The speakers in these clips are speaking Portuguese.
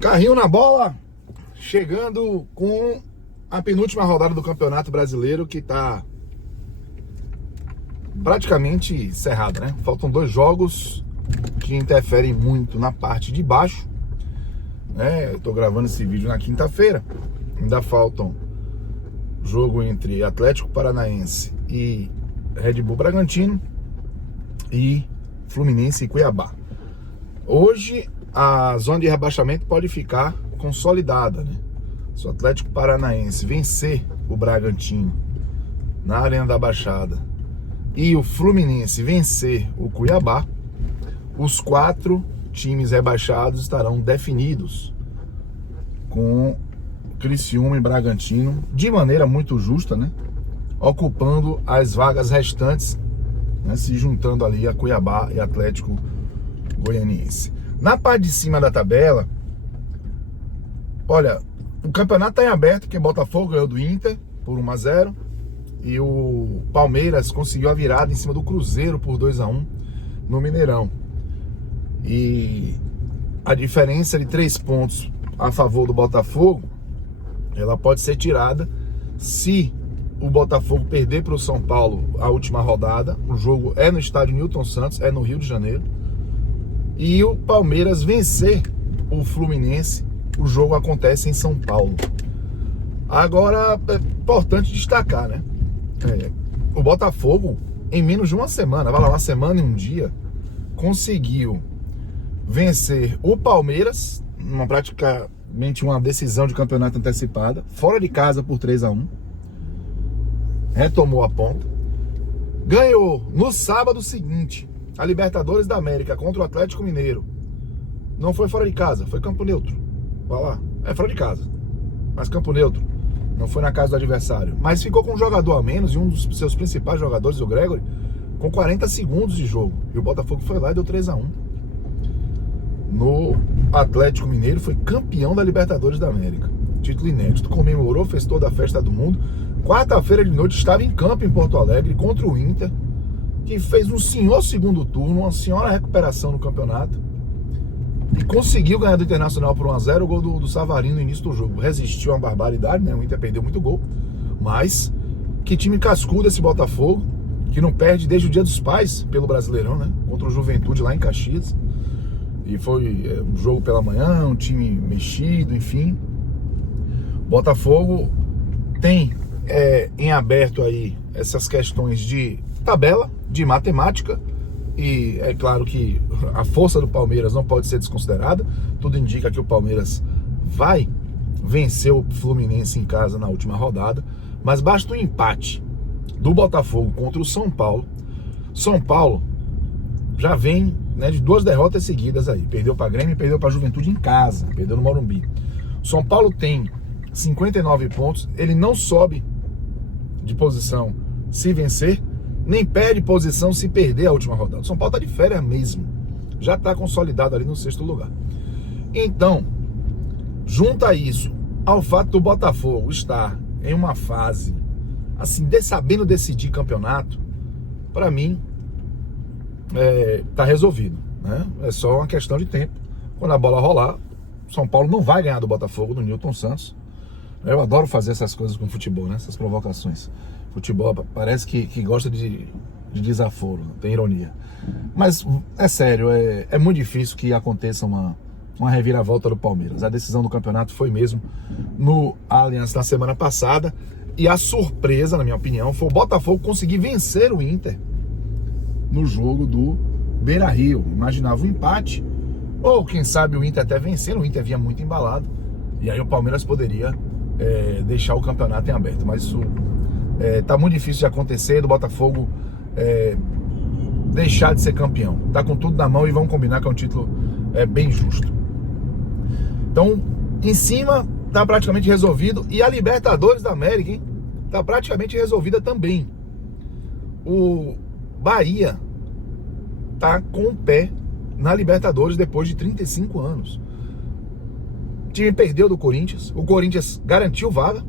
Carrinho na bola, chegando com a penúltima rodada do Campeonato Brasileiro, que está praticamente encerrada, né? Faltam 2 jogos que interferem muito na parte de baixo, né? Eu tô gravando esse vídeo na quinta-feira. Ainda faltam jogo entre Atlético Paranaense e Red Bull Bragantino e Fluminense e Cuiabá. Hoje a zona de rebaixamento pode ficar consolidada, né? Se o Atlético Paranaense vencer o Bragantino na Arena da Baixada e o Fluminense vencer o Cuiabá, os 4 times rebaixados estarão definidos, com Criciúma e Bragantino de maneira muito justa, né? Ocupando as vagas restantes, né? Se juntando ali a Cuiabá e Atlético Goianiense. Na parte de cima da tabela, olha, o campeonato está em aberto, porque o Botafogo ganhou do Inter por 1-0 e o Palmeiras conseguiu a virada em cima do Cruzeiro por 2-1 no Mineirão. E a diferença de 3 pontos a favor do Botafogo, ela pode ser tirada se o Botafogo perder para o São Paulo a última rodada. O jogo é no estádio Newton Santos, é no Rio de Janeiro. E o Palmeiras vencer o Fluminense, o jogo acontece em São Paulo. Agora, é importante destacar, né? O Botafogo, em menos de uma semana, vai lá, uma semana e um dia, conseguiu vencer o Palmeiras, praticamente uma decisão de campeonato antecipada, fora de casa por 3-1, retomou a ponta, ganhou no sábado seguinte a Libertadores da América contra o Atlético Mineiro. Não foi fora de casa, foi campo neutro. Vai lá, é fora de casa, mas campo neutro. Não foi na casa do adversário, mas ficou com um jogador a menos e um dos seus principais jogadores, o Gregory, com 40 segundos de jogo. E o Botafogo foi lá e deu 3-1 no Atlético Mineiro, foi campeão da Libertadores da América. Título inédito, comemorou, fez toda a festa do mundo. Quarta-feira de noite estava em campo em Porto Alegre contra o Inter, que fez um senhor segundo turno, uma senhora recuperação no campeonato e conseguiu ganhar do Internacional por 1-0, o gol do Savarino no início do jogo. Resistiu a uma barbaridade, né? O Inter perdeu muito gol, mas que time cascudo esse Botafogo, que não perde desde o Dia dos Pais pelo Brasileirão, né? Contra o Juventude lá em Caxias. E foi um jogo pela manhã, um time mexido, enfim. Botafogo tem em aberto aí essas questões de tabela, de matemática, e é claro que a força do Palmeiras não pode ser desconsiderada. Tudo indica que o Palmeiras vai vencer o Fluminense em casa na última rodada, mas basta um empate do Botafogo contra o São Paulo. São Paulo já vem, né, de 2 derrotas seguidas aí. Perdeu para Grêmio e perdeu para Juventude em casa, perdeu no Morumbi. São Paulo tem 59 pontos, ele não sobe de posição se vencer, nem perde posição se perder a última rodada. São Paulo tá de férias mesmo, já tá consolidado ali no 6º lugar. Então, junta isso ao fato do Botafogo estar em uma fase assim, sabendo decidir campeonato, para mim tá resolvido, né? É só uma questão de tempo. Quando a bola rolar, São Paulo não vai ganhar do Botafogo no Newton Santos. Eu adoro fazer essas coisas com futebol, né? Essas provocações. Futebol parece que gosta de desaforo, tem ironia. Mas é sério, é muito difícil que aconteça uma reviravolta do Palmeiras. A decisão do campeonato foi mesmo no Allianz na semana passada. E a surpresa, na minha opinião, foi o Botafogo conseguir vencer o Inter no jogo do Beira-Rio. Imaginava um empate, ou quem sabe o Inter até vencer. O Inter vinha muito embalado, e aí o Palmeiras poderia deixar o campeonato em aberto. Mas isso tá muito difícil de acontecer, do Botafogo deixar de ser campeão. Tá com tudo na mão e vamos combinar que é um título bem justo. Então, em cima tá praticamente resolvido, e a Libertadores da América, hein, tá praticamente resolvida também. O Bahia tá com o pé na Libertadores depois de 35 anos. O time perdeu do Corinthians. O Corinthians garantiu vaga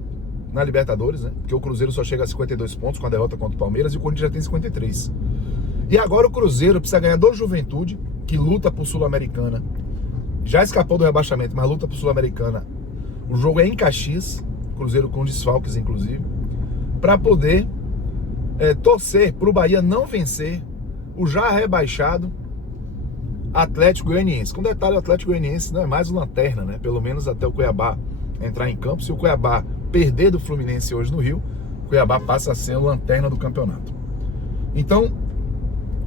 na Libertadores, né? Porque o Cruzeiro só chega a 52 pontos com a derrota contra o Palmeiras, e o Corinthians já tem 53. E agora o Cruzeiro precisa ganhar do Juventude, que luta por Sul-Americana já escapou do rebaixamento, mas luta por Sul-Americana. O jogo é em Caxias, Cruzeiro com desfalques inclusive, para poder torcer para o Bahia não vencer o já rebaixado Atlético Goianiense. Com detalhe, o Atlético Goianiense não é mais o lanterna, né? Pelo menos até o Cuiabá entrar em campo. Se o Cuiabá perder do Fluminense hoje no Rio, o Cuiabá passa a ser o lanterna do campeonato. Então,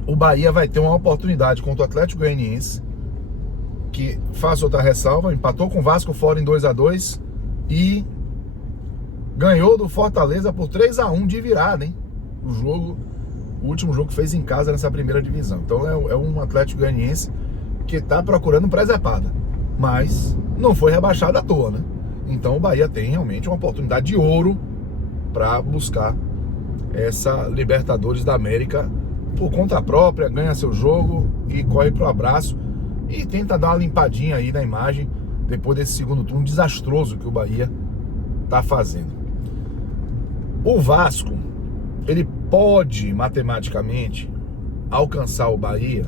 o Bahia vai ter uma oportunidade contra o Atlético Goianiense, que, faço outra ressalva, empatou com o Vasco fora em 2-2 e ganhou do Fortaleza por 3-1 de virada, hein? O último jogo que fez em casa nessa primeira divisão. Então é um Atlético Goianiense que está procurando presepada, mas não foi rebaixado à toa, né? Então o Bahia tem realmente uma oportunidade de ouro para buscar essa Libertadores da América por conta própria, ganha seu jogo e corre pro abraço e tenta dar uma limpadinha aí na imagem depois desse segundo turno desastroso que o Bahia tá fazendo. O Vasco, ele pode matematicamente alcançar o Bahia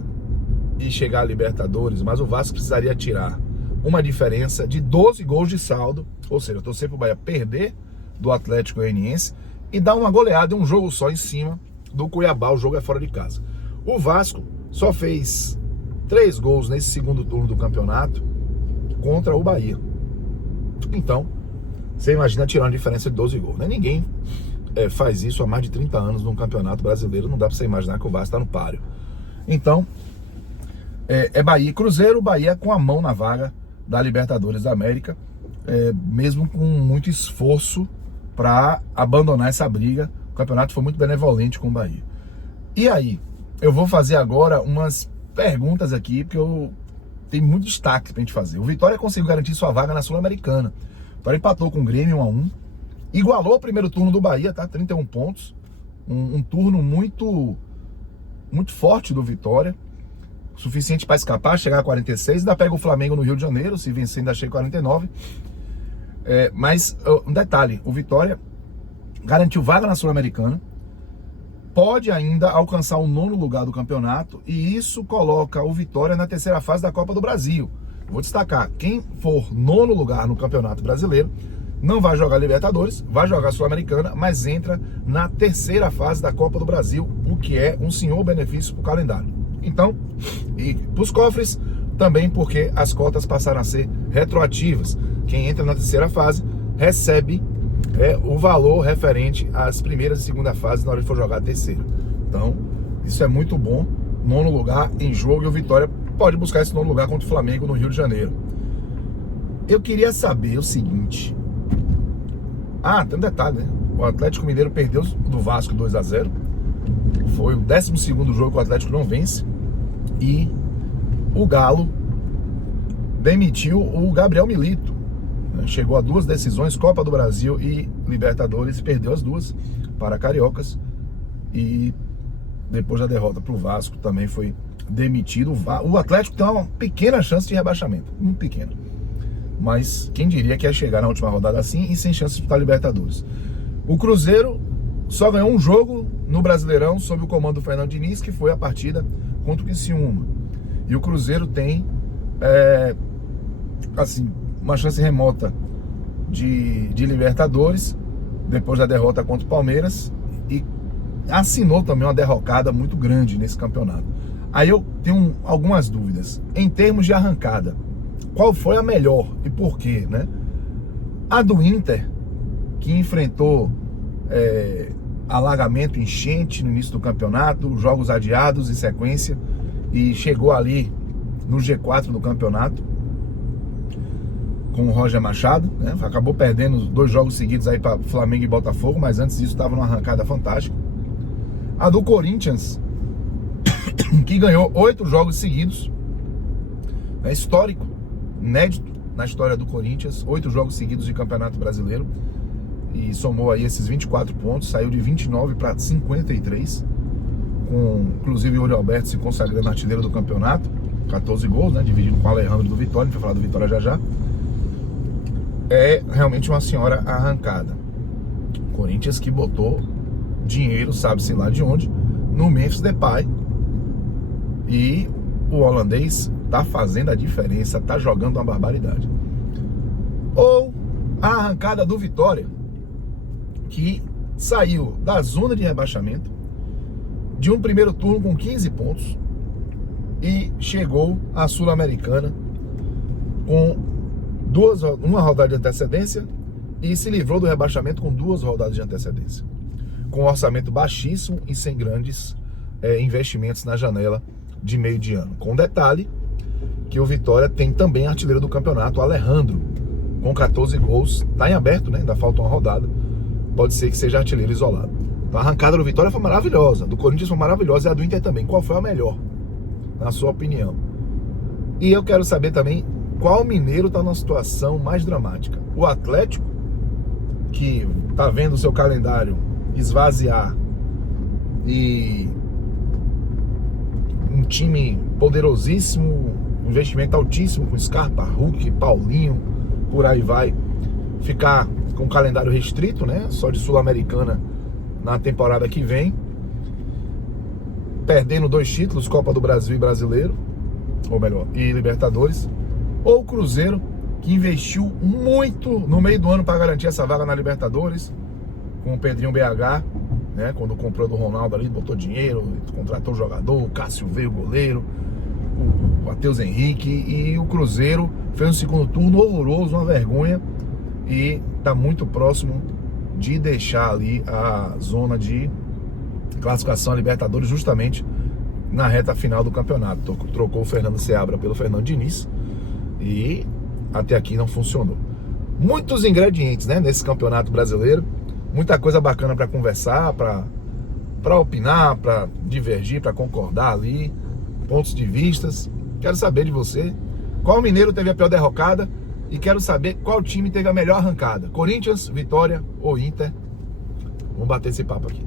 e chegar à Libertadores, mas o Vasco precisaria tirar uma diferença de 12 gols de saldo, ou seja, eu torcer pro Bahia perder do Atlético Goianiense e dar uma goleada em um jogo só em cima do Cuiabá. O jogo é fora de casa. O Vasco só fez 3 gols nesse segundo turno do campeonato contra o Bahia. Então, você imagina tirar uma diferença de 12 gols, né? Ninguém faz isso há mais de 30 anos num campeonato brasileiro. Não dá pra você imaginar que o Vasco está no páreo. Então, é Bahia e Cruzeiro. Bahia com a mão na vaga da Libertadores da América, mesmo com muito esforço para abandonar essa briga. O campeonato foi muito benevolente com o Bahia. E aí, eu vou fazer agora umas perguntas aqui, porque tem muito destaque pra gente fazer. O Vitória conseguiu garantir sua vaga na Sul-Americana. O Vitória empatou com o Grêmio 1-1. Igualou o primeiro turno do Bahia, tá? 31 pontos. Um turno muito forte do Vitória. Suficiente para escapar, chegar a 46. Ainda pega o Flamengo no Rio de Janeiro. Se vencer, ainda chega a 49. Mas, um detalhe. O Vitória garantiu vaga na Sul-Americana. Pode ainda alcançar o 9º lugar do campeonato. E isso coloca o Vitória na terceira fase da Copa do Brasil. Vou destacar. Quem for 9º lugar no Campeonato Brasileiro não vai jogar Libertadores, vai jogar Sul-Americana, mas entra na terceira fase da Copa do Brasil, o que é um senhor benefício para o calendário. Então, e para os cofres, também porque as cotas passaram a ser retroativas. Quem entra na terceira fase recebe o valor referente às primeiras e segunda fases na hora de for jogar a terceira. Então, isso é muito bom. 9º lugar em jogo, e o Vitória pode buscar esse 9º lugar contra o Flamengo no Rio de Janeiro. Eu queria saber o seguinte. Tem um detalhe, né? O Atlético Mineiro perdeu do Vasco 2-0. Foi o 12º jogo que o Atlético não vence. E o Galo demitiu o Gabriel Milito. Chegou a 2 decisões, Copa do Brasil e Libertadores, e perdeu as 2 para Cariocas. E depois da derrota para o Vasco também foi demitido. O Atlético tem uma pequena chance de rebaixamento, muito pequena. Mas quem diria que ia chegar na última rodada assim e sem chance de disputar Libertadores. O Cruzeiro só ganhou um jogo no Brasileirão sob o comando do Fernando Diniz, que foi a partida contra o Criciúma. E o Cruzeiro tem uma chance remota de Libertadores depois da derrota contra o Palmeiras, e assinou também uma derrocada muito grande nesse campeonato. Aí eu tenho algumas dúvidas. Em termos de arrancada, qual foi a melhor e por quê, né? A do Inter, que enfrentou alagamento, enchente no início do campeonato, jogos adiados em sequência, e chegou ali no G4 do campeonato com o Roger Machado, né? Acabou perdendo 2 jogos seguidos aí para Flamengo e Botafogo, mas antes disso estava numa arrancada fantástica. A do Corinthians, que ganhou 8 jogos seguidos, é histórico, inédito na história do Corinthians, 8 jogos seguidos de Campeonato Brasileiro, e somou aí esses 24 pontos, saiu de 29 para 53, com inclusive o Yuri Alberto se consagrando artilheiro do campeonato, 14 gols, né, dividido com o Alejandro do Vitória. A gente vai falar do Vitória já já. É realmente uma senhora arrancada. Corinthians que botou dinheiro, sabe-se lá de onde, no Memphis Depay, e o holandês tá fazendo a diferença, tá jogando uma barbaridade. Ou a arrancada do Vitória, que saiu da zona de rebaixamento, de um primeiro turno com 15 pontos, e chegou à Sul-Americana com uma rodada de antecedência e se livrou do rebaixamento com 2 rodadas de antecedência, com um orçamento baixíssimo e sem grandes investimentos na janela de meio de ano. Com detalhe que o Vitória tem também artilheiro do campeonato, Alejandro, com 14 gols, está em aberto, né? Ainda falta uma rodada, pode ser que seja artilheiro isolado. Então, a arrancada do Vitória foi maravilhosa, do Corinthians foi maravilhosa, e a do Inter também. Qual foi a melhor, na sua opinião? E eu quero saber também qual mineiro está numa situação mais dramática. O Atlético, que está vendo o seu calendário esvaziar, e um time poderosíssimo, investimento altíssimo com Scarpa, Hulk, Paulinho, por aí vai, ficar com o calendário restrito, né? Só de Sul-Americana na temporada que vem, perdendo 2 títulos, Copa do Brasil e Brasileiro, ou melhor, e Libertadores. Ou o Cruzeiro, que investiu muito no meio do ano para garantir essa vaga na Libertadores, com o Pedrinho BH, né? Quando comprou do Ronaldo ali, botou dinheiro, contratou o jogador, o Cássio veio, o goleiro, o Matheus Henrique, e o Cruzeiro fez um segundo turno horroroso, uma vergonha, e está muito próximo de deixar ali a zona de classificação a Libertadores justamente na reta final do campeonato. Trocou o Fernando Seabra pelo Fernando Diniz e até aqui não funcionou. Muitos ingredientes, né, nesse campeonato brasileiro, muita coisa bacana para conversar, para opinar, para divergir, para concordar ali, pontos de vistas. Quero saber de você, qual mineiro teve a pior derrocada, e quero saber qual time teve a melhor arrancada, Corinthians, Vitória ou Inter. Vamos bater esse papo aqui.